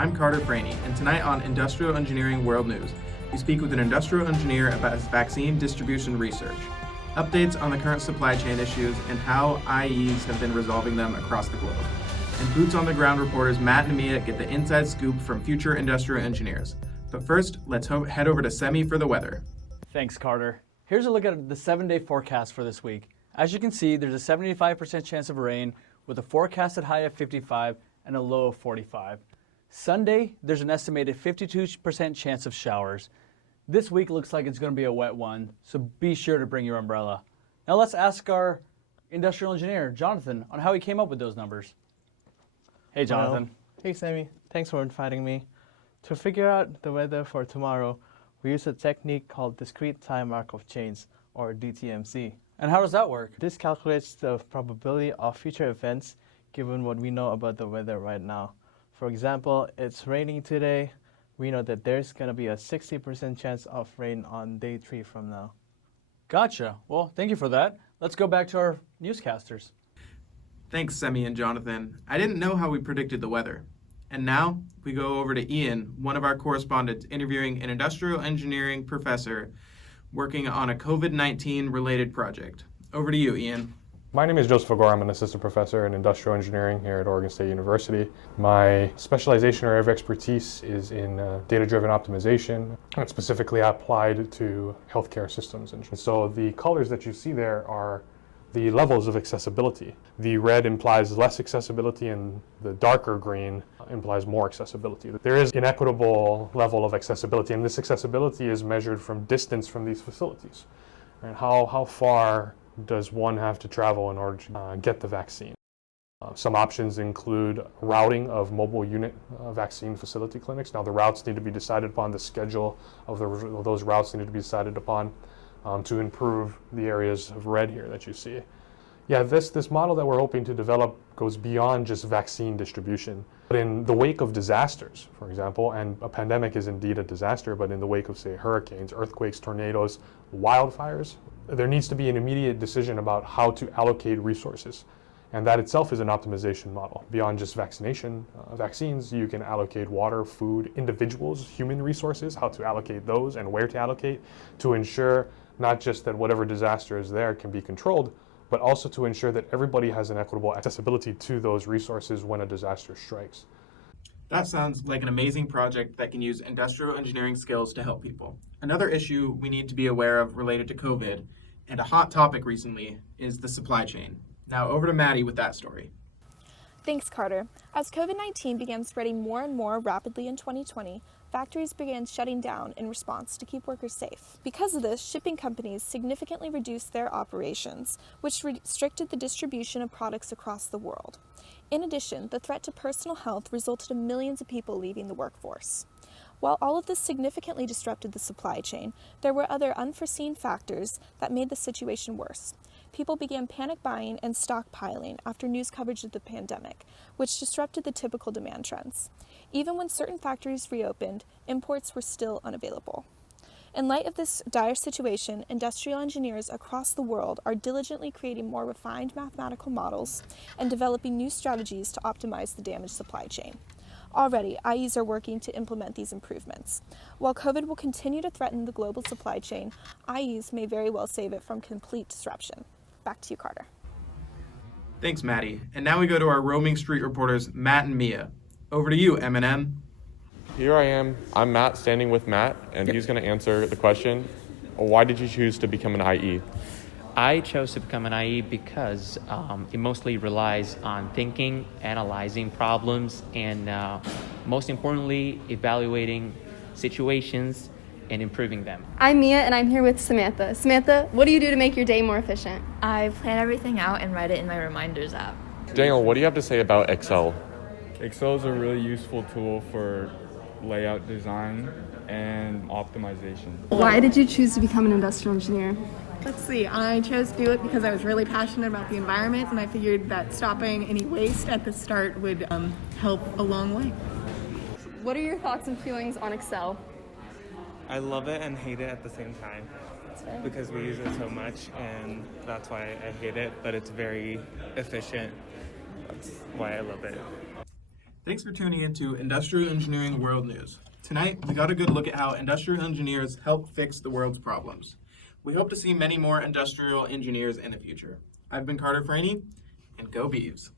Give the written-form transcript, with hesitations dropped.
I'm Carter Franey, and tonight on Industrial Engineering World News, we speak with an industrial engineer about his vaccine distribution research, updates on the current supply chain issues, and how IEs have been resolving them across the globe. And boots on the ground reporters Matt and Mia get the inside scoop from future industrial engineers. But first, let's head over to Semi for the weather. Thanks, Carter. Here's a look at the 7-day forecast for this week. As you can see, there's a 75% chance of rain with a forecasted high of 55 and a low of 45. Sunday, there's an estimated 52% chance of showers. This week looks like it's going to be a wet one, so be sure to bring your umbrella. Now let's ask our industrial engineer, Jonathan, on how he came up with those numbers. Hey, Jonathan. Hey, Sammy. Thanks for inviting me. To figure out the weather for tomorrow, we use a technique called discrete time Markov chains, or DTMC. And how does that work? This calculates the probability of future events given what we know about the weather right now. For example, it's raining today. We know that there's going to be a 60% chance of rain on day 3 from now. Gotcha. Well, thank you for that. Let's go back to our newscasters. Thanks, Semi and Jonathan. I didn't know how we predicted the weather. And now we go over to Ian, one of our correspondents, interviewing an industrial engineering professor working on a COVID-19 related project. Over to you, Ian. My name is Joseph Agora. I'm an assistant professor in industrial engineering here at Oregon State University. My specialization or area of expertise is in data-driven optimization, and specifically applied to healthcare systems. And so the colors that you see there are the levels of accessibility. The red implies less accessibility and the darker green implies more accessibility. There is an equitable level of accessibility, and this accessibility is measured from distance from these facilities. And how far does one have to travel in order to get the vaccine? Some options include routing of mobile unit vaccine facility clinics. Now the routes need to be decided upon, the schedule of those routes need to be decided upon to improve the areas of red here that you see. Yeah, this model that we're hoping to develop goes beyond just vaccine distribution. But in the wake of disasters, for example, and a pandemic is indeed a disaster, but in the wake of, say, hurricanes, earthquakes, tornadoes, wildfires, there needs to be an immediate decision about how to allocate resources. And that itself is an optimization model. Beyond just vaccines, you can allocate water, food, individuals, human resources, how to allocate those and where to allocate to ensure not just that whatever disaster is there can be controlled, but also to ensure that everybody has an equitable accessibility to those resources when a disaster strikes. That sounds like an amazing project that can use industrial engineering skills to help people. Another issue we need to be aware of related to COVID, and a hot topic recently, is the supply chain. Now over to Maddie with that story. Thanks, Carter. As COVID-19 began spreading more and more rapidly in 2020, factories began shutting down in response to keep workers safe. Because of this, shipping companies significantly reduced their operations, which restricted the distribution of products across the world. In addition, the threat to personal health resulted in millions of people leaving the workforce. While all of this significantly disrupted the supply chain, there were other unforeseen factors that made the situation worse. People began panic buying and stockpiling after news coverage of the pandemic, which disrupted the typical demand trends. Even when certain factories reopened, imports were still unavailable. In light of this dire situation, industrial engineers across the world are diligently creating more refined mathematical models and developing new strategies to optimize the damaged supply chain. Already, IEs are working to implement these improvements. While COVID will continue to threaten the global supply chain, IEs may very well save it from complete disruption. Back to you, Carter. Thanks, Maddie. And now we go to our roaming street reporters, Matt and Mia. Over to you, M&M. Here I am. I'm Matt, standing with Matt, and he's going to answer the question, why did you choose to become an IE? I chose to become an IE because it mostly relies on thinking, analyzing problems, and most importantly, evaluating situations and improving them. I'm Mia, and I'm here with Samantha. Samantha, what do you do to make your day more efficient? I plan everything out and write it in my reminders app. Daniel, what do you have to say about Excel? Excel is a really useful tool for layout design and optimization. Why did you choose to become an industrial engineer? Let's see, I chose to do it because I was really passionate about the environment, and I figured that stopping any waste at the start would help a long way. What are your thoughts and feelings on Excel? I love it and hate it at the same time because we use it so much, and that's why I hate it, but it's very efficient. That's why I love it. Thanks for tuning in to Industrial Engineering World News. Tonight, we got a good look at how industrial engineers help fix the world's problems. We hope to see many more industrial engineers in the future. I've been Carter Franey, and go Beavs.